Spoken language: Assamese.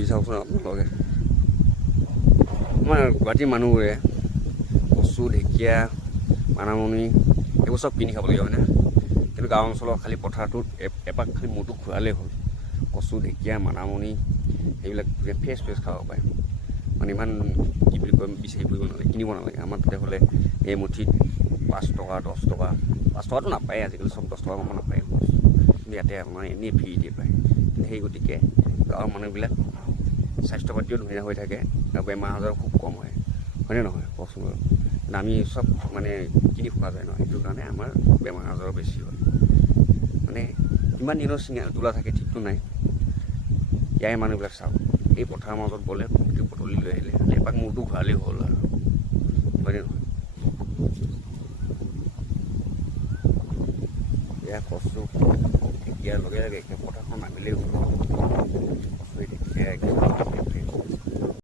ফুৰি চাওকচোন আপোনালোকে। আমাৰ গুৱাহাটীৰ মানুহবোৰে কচু, ঢেকীয়া, মানামুনি এইবোৰ চব কিনি খাবলগীয়া হয়নে? কিন্তু গাঁও অঞ্চলৰ খালী পথাৰটোত এপাক খালী মূৰটো ঘূৰালেই হ'ল। কচু, ঢেকীয়া, মানামুনি সেইবিলাক ফ্ৰেছ খাব পাৰে। মানে ইমান কি বুলি কয় বিচাৰি ফুৰিব নালাগে, কিনিব নালাগে। আমাৰ তাতে হ'লে এই মুঠিত 5 টকা 10 টকা, 5 টকাটো নাপায় আজিকালি, চব 10 টকা কম নাপায়। কিন্তু ইয়াতে আপোনাৰ এনেই ফ্ৰীতে পায়। কিন্তু সেই গতিকে গাঁৱৰ মানুহবিলাক স্বাস্থ্য পাতিও ধুনীয়া হৈ থাকে আৰু বেমাৰ আজাৰ খুব কম হয়, হয়নে নহয় কওকচোন বাৰু? আমি চব মানে কিনি খোৱা যায় ন, সেইটো কাৰণে আমাৰ বেমাৰ আজাৰো বেছি হয়। মানে কিমান দিনৰ তোলা থাকে ঠিকটো নাই। ইয়াৰে মানুহবিলাক চাওক, এই পথাৰৰ মাজত গ'লে সেইটো পটলি লৈ আহিলে এপাক মূৰটো ঘূৰালেই হ'ল আৰু, হয়নে নহয়? এয়া কচু ঢেকীয়াৰ লগে লগে পথাৰখন নামিলেই হ'ল। কচু ঢেকীয়া